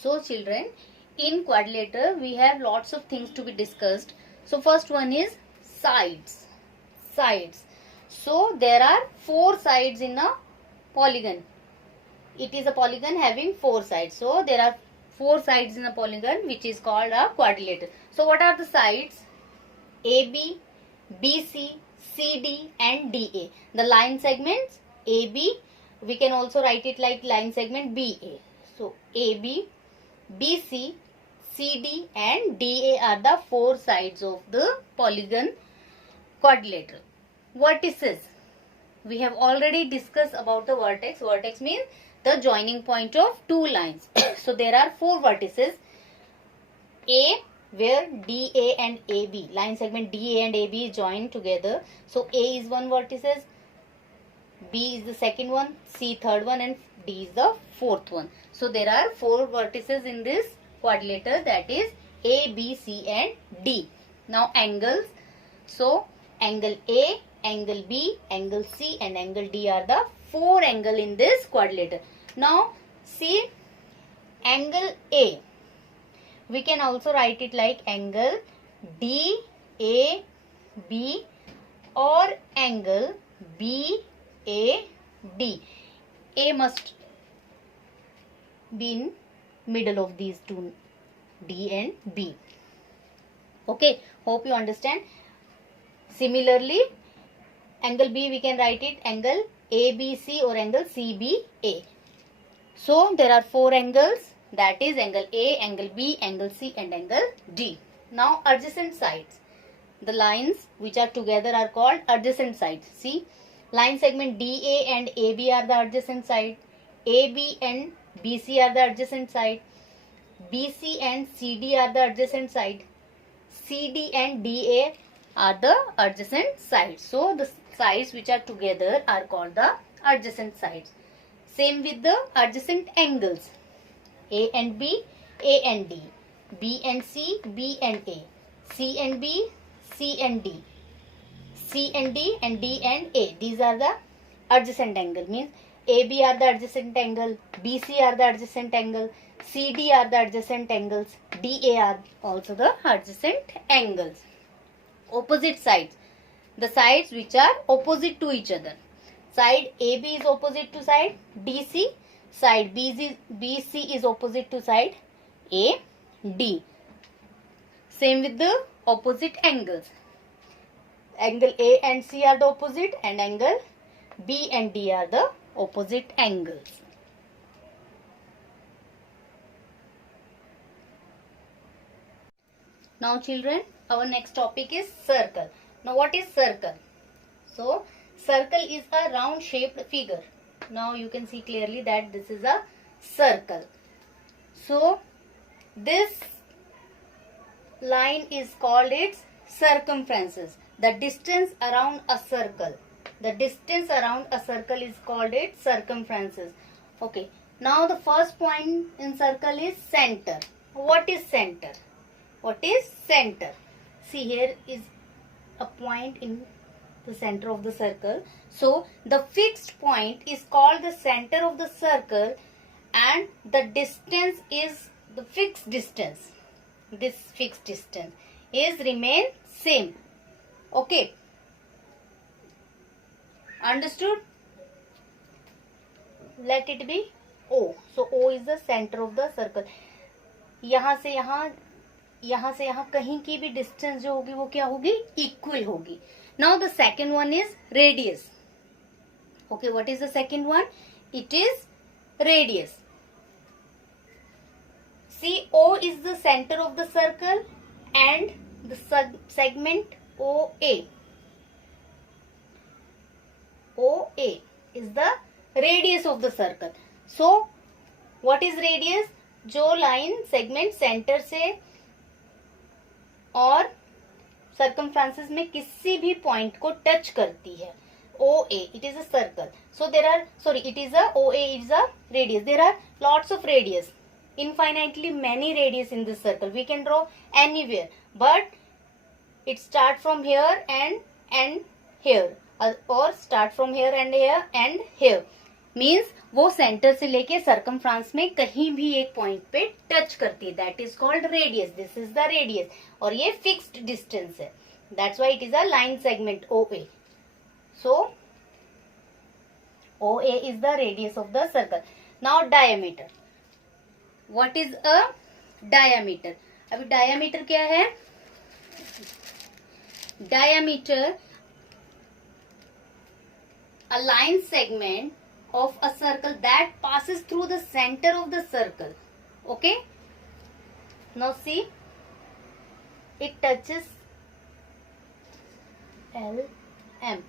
So children, in quadrilateral we have lots of things to be discussed. So first one is sides. Sides. So there are 4 sides in a polygon. It is a polygon having 4 sides. So there are 4 sides in a polygon which is called a quadrilateral. So what are the sides? AB, BC, CD and DA. The line segments AB, we can also write it like line segment BA. So AB, BC, CD and DA are the 4 sides of the polygon quadrilateral. Vertices. We have already discussed about the vertex. Vertex means the joining point of 2 lines. So there are 4 vertices. A, where DA and AB, line segment DA and AB is joined together. So A is one vertices, B is the second one, C third one and D is the fourth one. So there are 4 vertices in this quadrilateral, that is A, B, C and D. Now angles. So angle A, angle B, angle C and angle D are the 4 angles in this quadrilateral. Now see angle A. We can also write it like angle DAB or angle BAD. A must be in middle of these two, D and B. Okay, hope you understand. Similarly, angle B we can write it angle ABC or angle CBA. So there are 4 angles, that is angle A, angle B, angle C and angle D. Now adjacent sides. The lines which are together are called adjacent sides. See, line segment DA and AB are the adjacent side. AB and BC are the adjacent side. BC and CD are the adjacent side. CD and DA are the adjacent sides. So the sides which are together are called the adjacent sides. Same with the adjacent angles. A and B, A and D. B and C, B and A. C and B, C and D. C and D and D and A. These are the adjacent angle. Means AB are the adjacent angle, BC are the adjacent angle, CD are the adjacent angles, DA are also the adjacent angles. Opposite sides. The sides which are opposite to each other. Side AB is opposite to side DC. Side BC is opposite to side AD. Same with the opposite angles. Angle A and C are the opposite and angle B and D are the opposite angles. Now children, our next topic is circle. Now what is circle? So circle is a round shaped figure. Now you can see clearly that this is a circle. So this line is called its circumferences. The distance around a circle. The distance around a circle is called its circumferences. Okay. Now the first point in circle is center. What is center? What is center? See, here is a point in the center of the circle. So the fixed point is called the center of the circle and the distance is the fixed distance. This fixed distance is remain same. Okay. Understood? Let it be O. So O is the center of the circle. यहाँ से यहाँ कहीं की भी distance जो होगी वो क्या होगी? Equal होगी. Now the second one is radius. Okay, what is the second one? It is radius. See, O is the center of the circle and the segment OA. OA is the radius of the circle. So, what is radius? जो line segment centre से और circumferences में किसी भी point को touch करती है. OA, it is a circle. So there are, it is a OA is a radius. There are lots of radius. Infinitely many radius in this circle. We can draw anywhere, but it start from here and here, or start from here and here and here. Means वो centre से लेके सरकमफ्रांस में कहीं भी एक point पे touch करती है, that is called radius. This is the radius. और ये फिक्स्ड डिस्टेंस है, that's why it is a line segment OA. So OA is the radius of the circle. Now diameter. What is a diameter? अभी diameter क्या है? Diameter, a line segment of a circle that passes through the center of the circle. Okay, now see, it touches LM.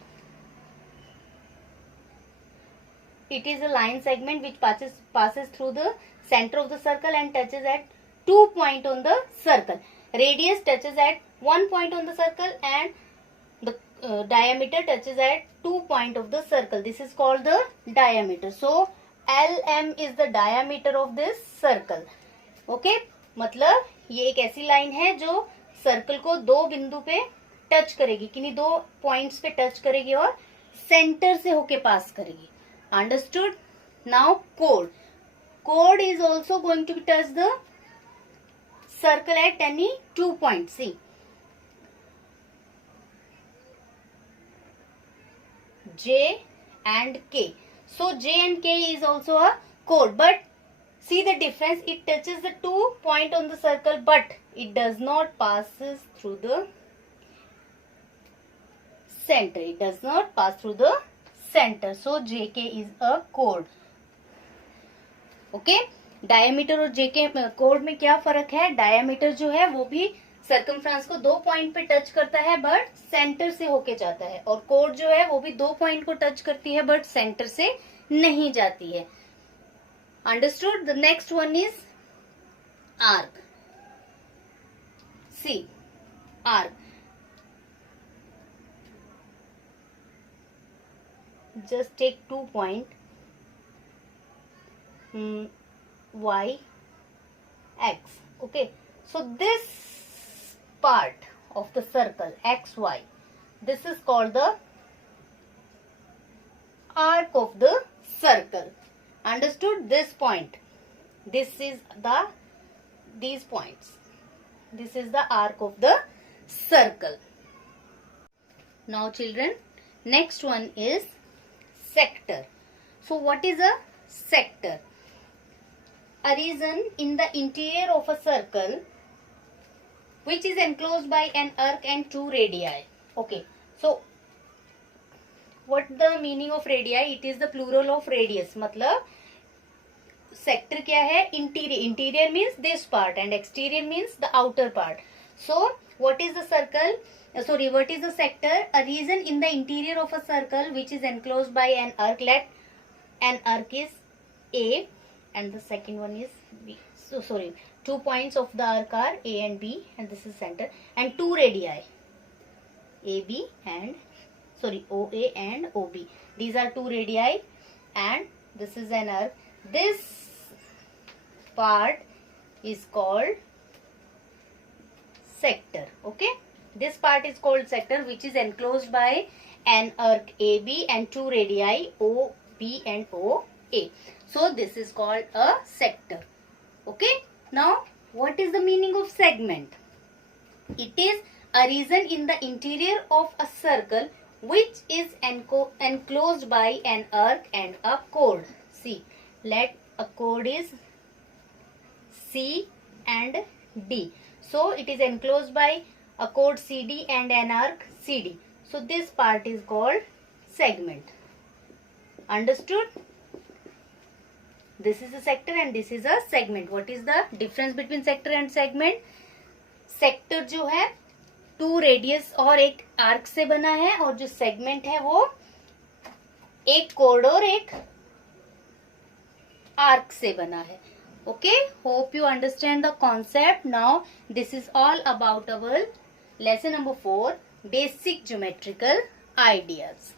It is a line segment which passes through the center of the circle and touches at 2 points on the circle. Radius touches at 1 point on the circle and the diameter touches at 2 points of the circle. This is called the diameter. So LM is the diameter of this circle. Okay, मतलब ये एक ऐसी line है जो circle को दो बिंदु पे टच करेगी, किन्हीं दो पॉइंट्स पे टच करेगी और सेंटर से होके पास करेगी. Understood? Now code. Chord is also going to touch the circle at any 2 points. See, J and K. So J and K is also a chord, but see the difference. It touches the 2 point on the circle, but it does not passes through the center. It does not pass through the center. So JK is a chord. Okay, diameter और जेके code में क्या फर्क है? Diameter जो है वो भी सर्कमफ्रांस को 2 पॉइंट पे टच करता है बट सेंटर से होके जाता है, और कोड जो है वो भी 2 पॉइंट को टच करती है बट सेंटर से नहीं जाती है. Understood? The next one is arc. C, arc. Just take 2 point Y, X. Okay, so this part of the circle XY, this is called the arc of the circle. Understood? This point, this is these points, this is the arc of the circle. Now children, next one is sector. So what is a sector? A region in the interior of a circle which is enclosed by an arc and 2 radii. Okay, so what the meaning of radii? It is the plural of radius. मतलब sector क्या है? Interior. Interior means this part and exterior means the outer part. So what is the circle? What is the sector? A region in the interior of a circle which is enclosed by an arc. Let an arc is A and the second one is B. So 2 points of the arc are A and B, and this is center, and 2 radii, AB and OA and OB. These are 2 radii and this is an arc. This part is called sector. Okay, this part is called sector which is enclosed by an arc AB and 2 radii OB and OA. So this is called a sector. Okay, now what is the meaning of segment? It is a region in the interior of a circle which is enclosed by an arc and a chord. See, let a chord is C and D. So it is enclosed by a chord CD and an arc CD. So this part is called segment. Understood? This is a sector and this is a segment. What is the difference between sector and segment? Sector जो है 2 radius और एक arc से बना है, और जो segment है वो एक कोड और एक आर्क से बना है. Okay, hope you understand the concept. Now this is all about our lesson number 4, basic geometrical ideas.